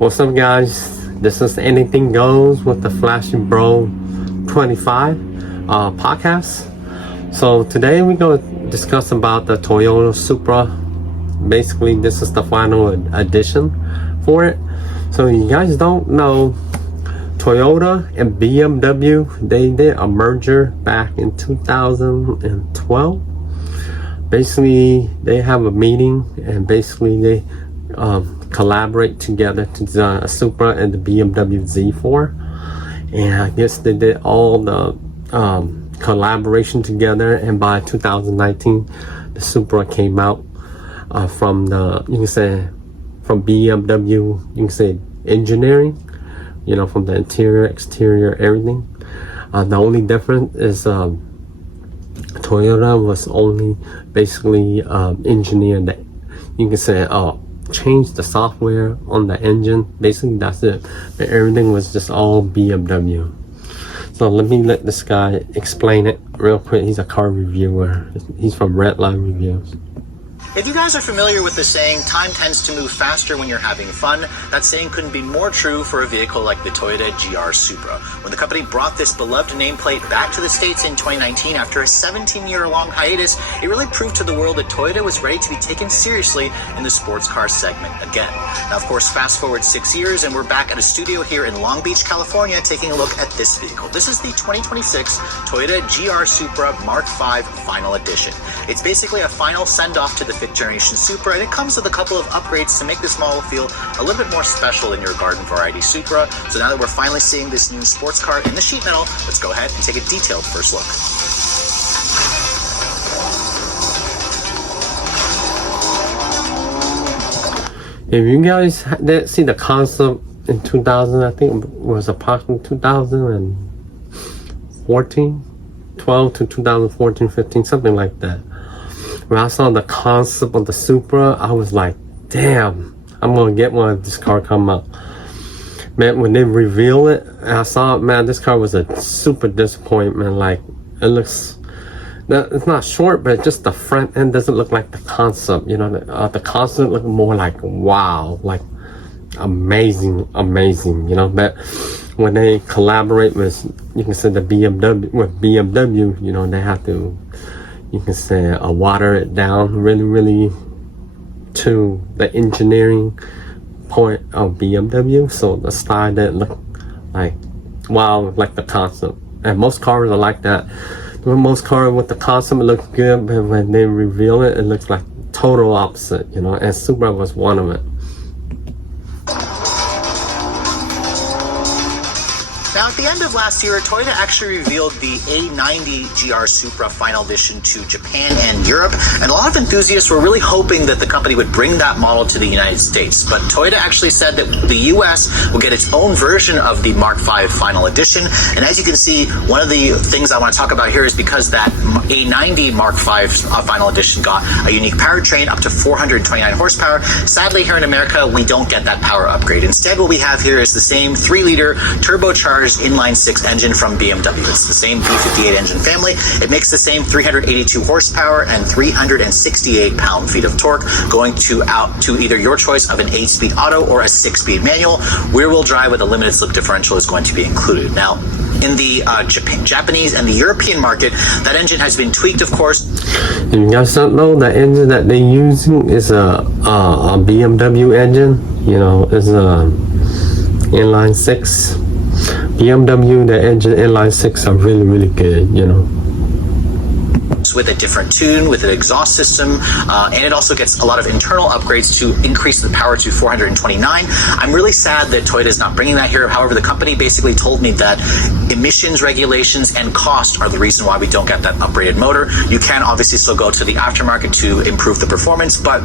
What's up, guys? This is Anything Goes with the Flashing Bro 25 podcast. So today we're going to discuss about the Toyota Supra. Basically, this is the final edition for it. So you guys don't know, Toyota and BMW, they did a merger back in 2012. Basically, they have a meeting and basically they collaborate together to design a Supra and the BMW Z4. And I guess they did all the collaboration together, and by 2019 the Supra came out from the, you can say, from BMW, you can say engineering, you know, from the interior, exterior, everything. The only difference is Toyota was only basically engineered that, you can say, change the software on the engine. Basically that's it, but everything was just all BMW. So let this guy explain it real quick. He's a car reviewer. He's from Redline Reviews. If you guys are familiar with the saying, time tends to move faster when you're having fun, that saying couldn't be more true for a vehicle like the Toyota GR Supra. When the company brought this beloved nameplate back to the States in 2019 after a 17-year-long hiatus, it really proved to the world that Toyota was ready to be taken seriously in the sports car segment again. Now, of course, fast forward 6 years and we're back at a studio here in Long Beach, California, taking a look at this vehicle. This is the 2026 Toyota GR Supra Mark V Final Edition. It's basically a final send-off to the 5th generation Supra, and it comes with a couple of upgrades to make this model feel a little bit more special in your garden variety Supra. So now that we're finally seeing this new sports car in the sheet metal, let's go ahead and take a detailed first look. If you guys did see the concept in 2000, I think it was approximately 2014, 12 to 2014, 15, something like that. When I saw the concept of the Supra, I was like, damn, I'm gonna get one if this car come out. Man, when they reveal it, I saw it, man, this car was a super disappointment. Like, it looks, it's not short, but just the front end doesn't look like the concept. You know, the concept looked more like, wow, like amazing, you know. But when they collaborate with, you can say, the BMW, you know, they have to, you can say, water it down really to the engineering point of BMW. So the style that look like, wow, like the concept. And most cars are like that. Most cars with the concept look good, but when they reveal it, it looks like total opposite, you know. And Supra was one of it. Now, at the end of last year, Toyota actually revealed the A90 GR Supra Final Edition to Japan and Europe, and a lot of enthusiasts were really hoping that the company would bring that model to the United States. But Toyota actually said that the US will get its own version of the Mark V Final Edition, and as you can see, one of the things I want to talk about here is because that A90 Mark V Final Edition got a unique powertrain up to 429 horsepower. Sadly, here in America, we don't get that power upgrade. Instead, what we have here is the same 3-liter turbocharged inline-6 engine from BMW. It's the same B58 engine family. It makes the same 382 horsepower and 368 pound-feet of torque, going out to either your choice of an 8-speed auto or a 6-speed manual. Rear-wheel drive with a limited slip differential is going to be included. Now, in the Japanese and the European market, that engine has been tweaked, of course. If you guys don't know, the engine that they're using is a BMW engine. You know, it's a inline-6. BMW, the engine inline-6 are really good, you know. With a different tune, with an exhaust system, and it also gets a lot of internal upgrades to increase the power to 429. I'm really sad that Toyota is not bringing that here. However, the company basically told me that emissions regulations and cost are the reason why we don't get that upgraded motor. You can obviously still go to the aftermarket to improve the performance, but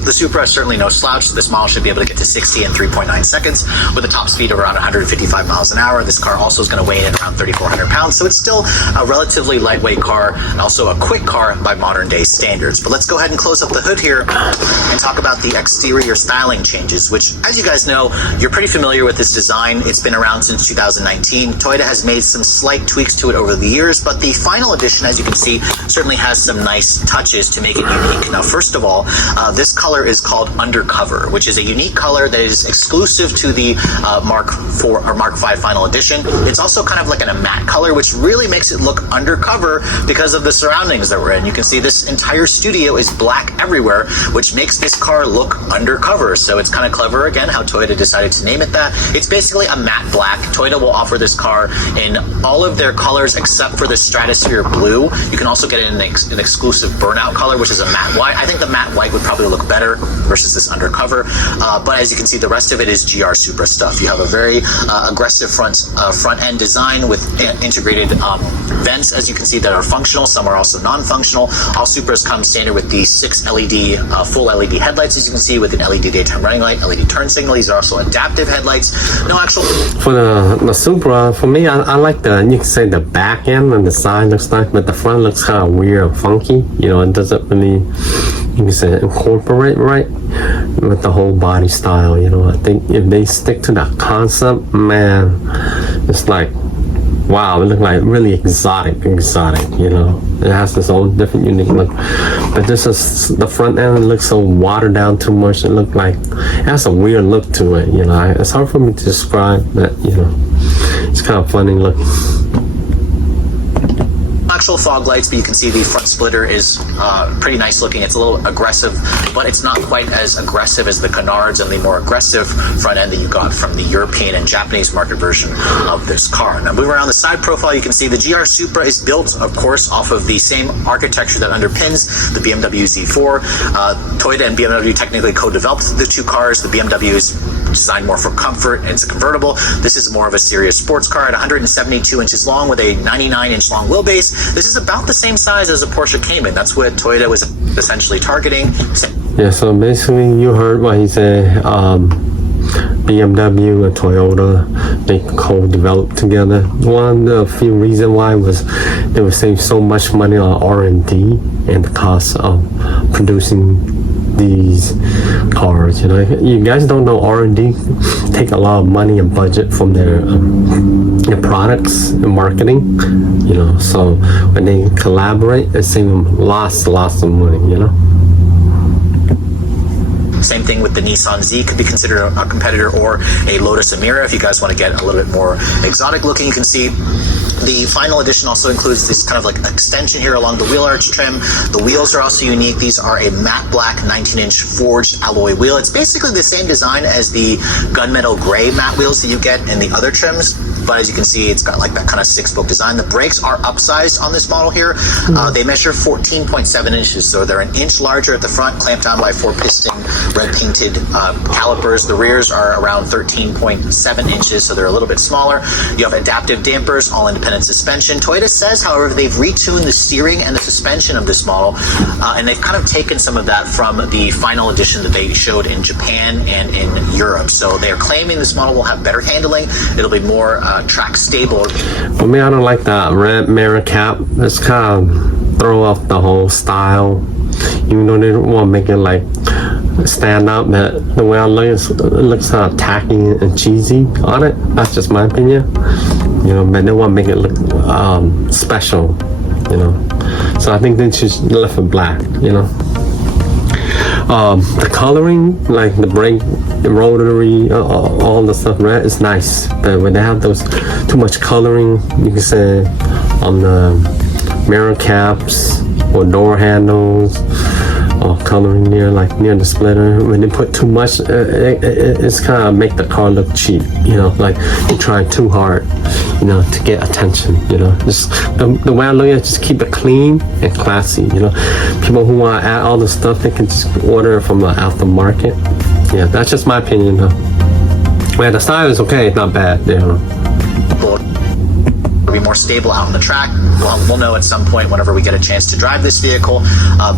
the Supra is certainly no slouch. This model should be able to get to 60 in 3.9 seconds with a top speed of around 155 miles an hour. This car also is going to weigh in around 3,400 pounds, so it's still a relatively lightweight car and also a quick car by modern day standards. But let's go ahead and close up the hood here and talk about the exterior styling changes, which, as you guys know, you're pretty familiar with this design. It's been around since 2019. Toyota has made some slight tweaks to it over the years, but the final edition, as you can see, certainly has some nice touches to make it unique. Now, first of all, this color color is called Undercover, which is a unique color that is exclusive to the Mark IV or Mark V Final Edition. It's also kind of like a matte color, which really makes it look undercover because of the surroundings that we're in. You can see this entire studio is black everywhere, which makes this car look undercover. So it's kind of clever, again, how Toyota decided to name it that. It's basically a matte black. Toyota will offer this car in all of their colors except for the Stratosphere Blue. You can also get it in an exclusive burnout color, which is a matte white. I think the matte white would probably look better versus this undercover. But as you can see, the rest of it is GR Supra stuff. You have a very aggressive front end design with integrated vents, as you can see, that are functional. Some are also non-functional. All Supras come standard with the 6 LED full LED headlights, as you can see, with an LED daytime running light, LED turn signal. These are also adaptive headlights. No actual. For the Supra, for me, I like you can say the back end and the side looks nice, but the front looks kind of weird and funky. You know, it doesn't really, you can say, incorporate right with the whole body style. You know, I think if they stick to that concept, man, it's like, wow, it looks like really exotic, you know. It has this own different unique look. But this is, the front end looks so watered down too much. It looks like, it has a weird look to it, you know. It's hard for me to describe, but, you know, it's kind of funny looking. Actual fog lights, but you can see the front splitter is pretty nice looking. It's a little aggressive, but it's not quite as aggressive as the Canards and the more aggressive front end that you got from the European and Japanese market version of this car. Now, moving around the side profile, you can see the GR Supra is built, of course, off of the same architecture that underpins the BMW Z4. Toyota and BMW technically co-developed the two cars. The BMW is designed more for comfort, and it's a convertible. This is more of a serious sports car at 172 inches long with a 99-inch long wheelbase. This is about the same size as a Porsche Cayman. That's what Toyota was essentially targeting. Yeah, so basically you heard what he said. BMW and Toyota, they co-developed together. One of the few reasons why was they would save so much money on R&D and the cost of producing these cars. You know, you guys don't know, R&D take a lot of money and budget from their products and marketing. You know, so when they collaborate, it saves them lots of money. You know. Same thing with the Nissan Z, could be considered a competitor, or a Lotus Emira if you guys want to get a little bit more exotic looking. You can see the Final Edition also includes this kind of like extension here along the wheel arch trim. The wheels are also unique. These are a matte black 19-inch forged alloy wheel. It's basically the same design as the gunmetal gray matte wheels that you get in the other trims, but as you can see, it's got like that kind of 6-spoke design. The brakes are upsized on this model here. They measure 14.7 inches, so they're an inch larger at the front, clamped down by 4-piston red painted calipers. The rears are around 13.7 inches, so they're a little bit smaller. You have adaptive dampers, all independent suspension. Toyota says, however, they've retuned the steering and the suspension of this model, and they've kind of taken some of that from the Final Edition that they showed in Japan and in Europe. So they're claiming this model will have better handling. It'll be more track stable. For me, I don't like that red mirror cap. It's kind of throw off the whole style. Even though they don't want to make it like stand out, but the way I look, it looks kind of tacky and cheesy on it. That's just my opinion. You know, but they want to make it look special, you know. So I think they should left it black, you know. The coloring, like the brake, the rotary, all the stuff red is nice, but when they have those too much coloring, you can say on the mirror caps or door handles, or coloring near the splitter, when they put too much, it's kind of make the car look cheap, you know, like they try too hard, you know, to get attention, you know. Just the way I look at it, just keep it clean and classy, you know. People who want to add all the stuff, they can just order it from the aftermarket. Yeah, that's just my opinion, though. Well, the style is okay, it's not bad, you know. Be more stable out on the track. We'll know at some point whenever we get a chance to drive this vehicle,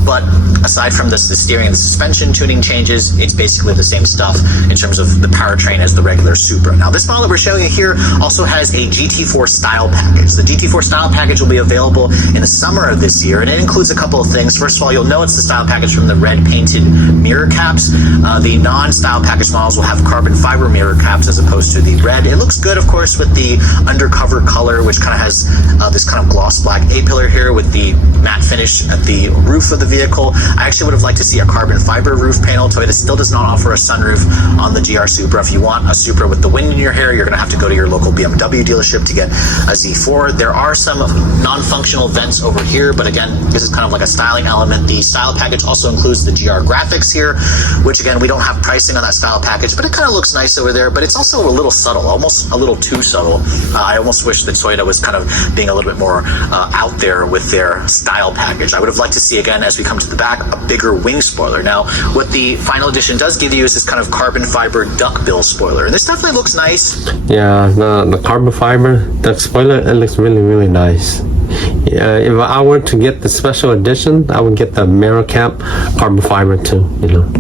but aside from the steering and the suspension tuning changes, it's basically the same stuff in terms of the powertrain as the regular Supra. Now, this model that we're showing you here also has a GT4 style package. The GT4 style package will be available in the summer of this year, and it includes a couple of things. First of all, you'll know it's the style package from the red painted mirror caps. The non-style package models will have carbon fiber mirror caps as opposed to the red. It looks good, of course, with the undercover color, which kind of has this kind of gloss black A-pillar here with the matte finish at the roof of the vehicle. I actually would have liked to see a carbon fiber roof panel. Toyota still does not offer a sunroof on the GR Supra. If you want a Supra with the wind in your hair, you're going to have to go to your local BMW dealership to get a Z4. There are some non-functional vents over here, but again, this is kind of like a styling element. The style package also includes the GR graphics here, which again, we don't have pricing on that style package, but it kind of looks nice over there, but it's also a little subtle, almost a little too subtle. I almost wish that Toyota was kind of being a little bit more out there with their style package. I would have liked to see, again, as we come to the back, a bigger wing spoiler. Now, what the Final Edition does give you is this kind of carbon fiber duckbill spoiler, and this definitely looks nice. Yeah, the carbon fiber duck spoiler, it looks really, really nice. Yeah, if I were to get the special edition, I would get the mirror cap carbon fiber too, you know.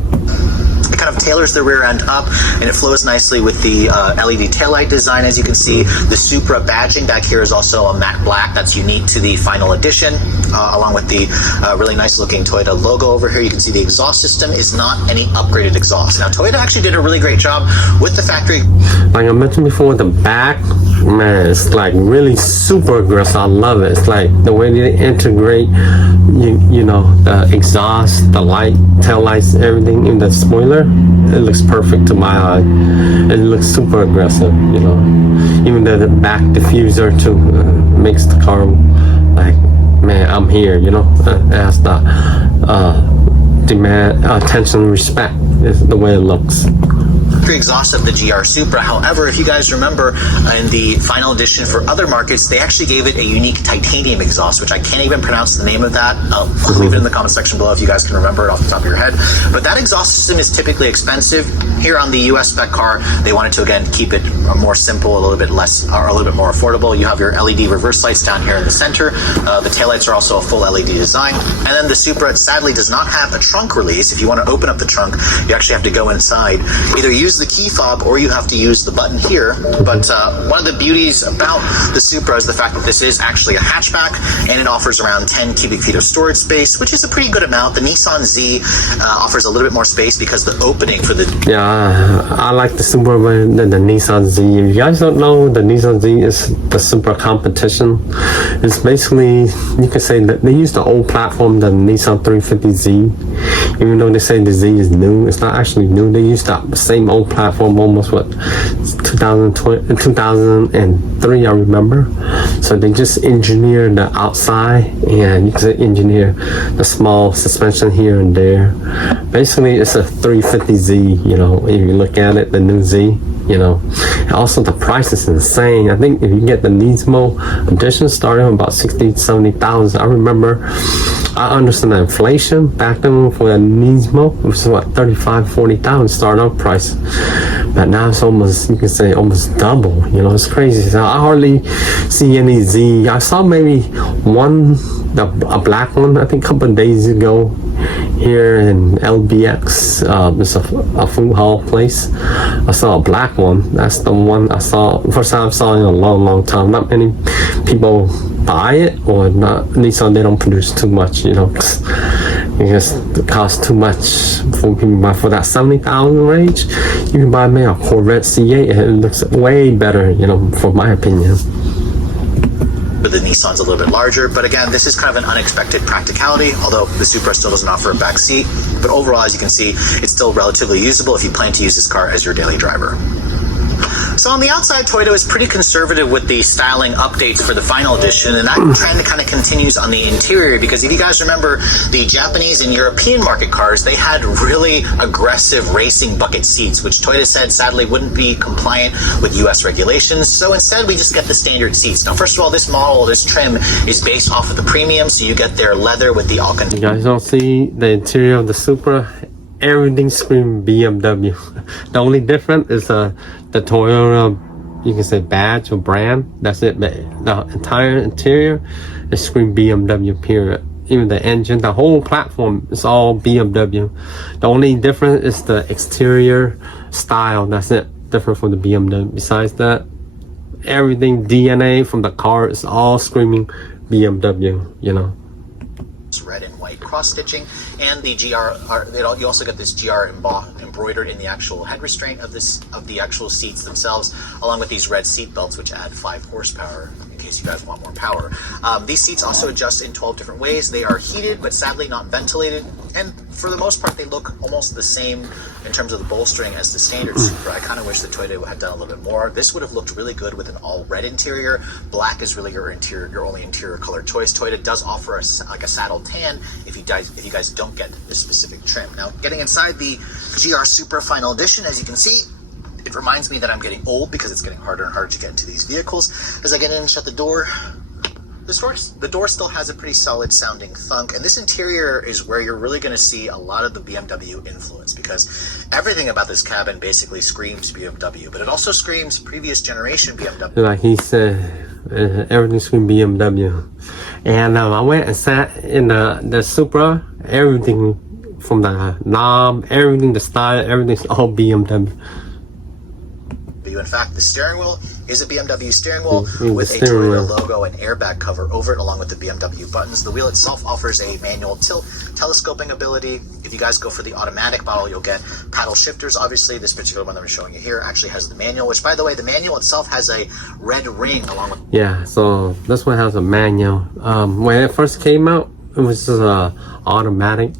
It kind of tailors the rear end up, and it flows nicely with the LED taillight design. As you can see, the Supra badging back here is also a matte black that's unique to the Final Edition, along with the really nice looking Toyota logo over here. You can see the exhaust system is not any upgraded exhaust. Now, Toyota actually did a really great job with the factory. Like I mentioned before, the back, man, it's like really super aggressive. I love it. It's like the way they integrate, you know, the exhaust, the light, tail lights, everything in the spoiler. It looks perfect to my eye. It looks super aggressive, you know. Even the back diffuser too makes the car like, man, I'm here, you know. It has the demand, attention, respect is the way it looks. Exhaust of the GR Supra. However, if you guys remember in the Final Edition for other markets, they actually gave it a unique titanium exhaust, which I can't even pronounce the name of that. I'll leave it in the comment section below if you guys can remember it off the top of your head. But that exhaust system is typically expensive. Here on the US spec car, they wanted to again keep it more simple, a little bit less, or a little bit more affordable. You have your LED reverse lights down here in the center. The taillights are also a full LED design. And then the Supra sadly does not have a trunk release. If you want to open up the trunk, you actually have to go inside. Either use the key fob or you have to use the button here. But one of the beauties about the Supra is the fact that this is actually a hatchback, and it offers around 10 cubic feet of storage space, which is a pretty good amount. The Nissan Z offers a little bit more space because the opening for the... Yeah, I like the Supra than the Nissan Z. If you guys don't know, the Nissan Z is the Supra competition. It's basically, you could say that they use the old platform, the Nissan 350Z. Even though they say the Z is new, it's not actually new. They use the same old platform almost, what, 2003, I remember. So they just engineer the outside, and you can engineer the small suspension here and there. Basically, it's a 350Z, you know, if you look at it, the new Z, you know. And also, the price is insane. I think if you get the Nismo edition, starting at about 60,000, 70,000. I remember, I understand the inflation back then for the Nismo, which was what, 35,000, 40,000 startup price. But now it's almost, you can say, almost double. You know, it's crazy. So I hardly see any Z. I saw maybe one, a black one, I think a couple of days ago here in LBX. It's a food hall place. I saw a black one. That's the one I saw. First time I saw it in a long, long time. Not many people buy it, or not. Nissan, they don't produce too much, you know. It just costs too much for people to buy. For that 70,000 range, you can buy maybe a Corvette C8, and it looks way better, you know, for my opinion. The Nissan's a little bit larger, but again, this is kind of an unexpected practicality, although the Supra still doesn't offer a back seat. But overall, as you can see, it's still relatively usable if you plan to use this car as your daily driver. So on the outside, Toyota is pretty conservative with the styling updates for the Final Edition, and that trend kind of continues on the interior, because if you guys remember, the Japanese and European market cars, they had really aggressive racing bucket seats, which Toyota said sadly wouldn't be compliant with US regulations. So instead, we just get the standard seats. Now, first of all, this model, this trim is based off of the premium, so you get their leather with the Alcantara. You guys don't see the interior of the Supra. Everything screams BMW. The only difference is the Toyota, you can say badge or brand. That's it. But the entire interior is scream BMW, period. Even the engine, the whole platform is all BMW. The only difference is the exterior style. That's it. Different from the BMW. Besides that, everything DNA from the car is all screaming BMW, you know. red and white cross stitching, and the GR. You also get this GR embroidered in the actual head restraint of the actual seats themselves, along with these red seat belts, which add 5 horsepower. In case you guys want more power, these seats also adjust in 12 different ways. They are heated, but sadly not ventilated, and for the most part, they look almost the same in terms of the bolstering as the standard Supra. I kind of wish that Toyota had done a little bit more. This would have looked really good with an all red interior. Black is really your only interior color choice. Toyota does offer a saddle tan if you guys don't get this specific trim. Now, getting inside the GR Supra Final Edition, as you can see, it reminds me that I'm getting old because it's getting harder and harder to get into these vehicles. As I get in and shut the door, the door still has a pretty solid sounding thunk, and this interior is where you're really going to see a lot of the BMW influence, because everything about this cabin basically screams BMW, but it also screams previous generation BMW. Like he said, everything screams BMW. And I went and sat in the Supra. Everything from the knob, everything, the style, everything's all BMW. In fact, the steering wheel is a BMW steering wheel with a Toyota logo and airbag cover over it, along with the BMW buttons. The wheel itself offers a manual tilt telescoping ability. If you guys go for the automatic model, you'll get paddle shifters. Obviously, this particular one that I'm showing you here actually has the manual, which, by the way, the manual itself has a red ring along with... Yeah, so this one has a manual. When it first came out, it was just automatic.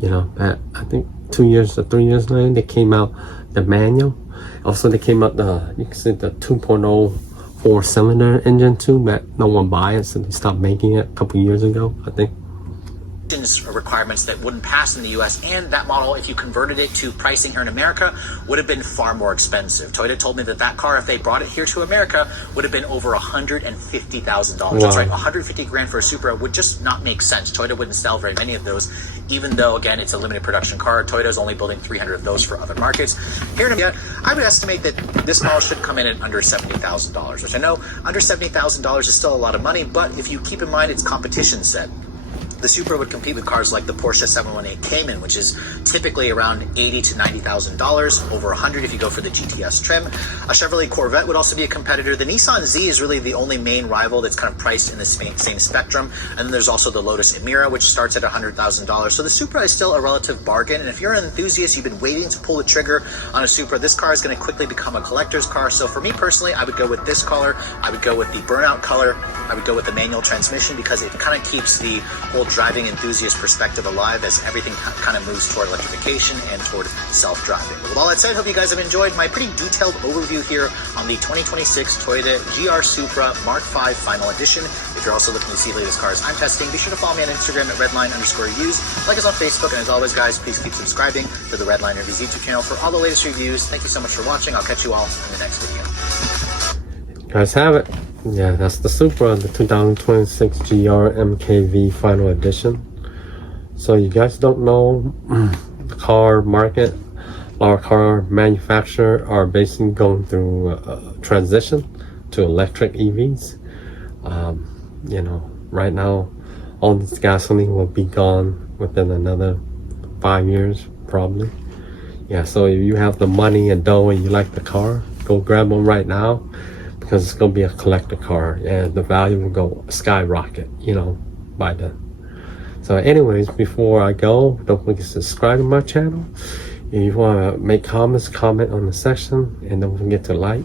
You know, I think 2 years or 3 years later, they came out the manual. Also, they came out you can see the 2.0 4-cylinder engine too, but no one buy it, so they stopped making it a couple years ago, I think. Requirements that wouldn't pass in the US, and that model, if you converted it to pricing here in America, would have been far more expensive. Toyota told me that car, if they brought it here to America, would have been over $150,000. Wow. That's right, 150 grand for a Supra would just not make sense. Toyota wouldn't sell very many of those, even though, again, it's a limited production car. Toyota's only building 300 of those for other markets. Here in America, I would estimate that this model should come in at under $70,000, which I know under $70,000 is still a lot of money, but if you keep in mind its competition set, the Supra would compete with cars like the Porsche 718 Cayman, which is typically around $80,000 to $90,000, over $100,000 if you go for the GTS trim. A Chevrolet Corvette would also be a competitor. The Nissan Z is really the only main rival that's kind of priced in the same spectrum. And then there's also the Lotus Emira, which starts at $100,000. So the Supra is still a relative bargain. And if you're an enthusiast, you've been waiting to pull the trigger on a Supra, this car is going to quickly become a collector's car. So for me personally, I would go with this color. I would go with the burnout color. I would go with the manual transmission, because it kind of keeps the whole driving enthusiast perspective alive as everything kind of moves toward electrification and toward self-driving. With all that said, hope you guys have enjoyed my pretty detailed overview here on the 2026 Toyota GR Supra Mark V Final Edition. If you're also looking to see the latest cars I'm testing, be sure to follow me on Instagram at redline_reviews. Like us on Facebook, and as always, guys, please keep subscribing to the Redline Reviews YouTube channel for all the latest reviews. Thank you so much for watching. I'll catch you all in the next video. You guys have it. Yeah, that's the Supra, the 2026 GR MkV Final Edition. So you guys don't know, the car market, our car manufacturer are basically going through a transition to electric EVs. You know, right now, all this gasoline will be gone within another 5 years, probably. Yeah, so if you have the money and dough and you like the car, go grab one right now, because it's going to be a collector car and the value will go skyrocket, you know, by then. So anyways, before I go, don't forget to subscribe to my channel. If you want to make comments, comment on the section, and don't forget to like.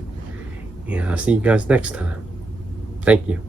And I'll see you guys next time. Thank you.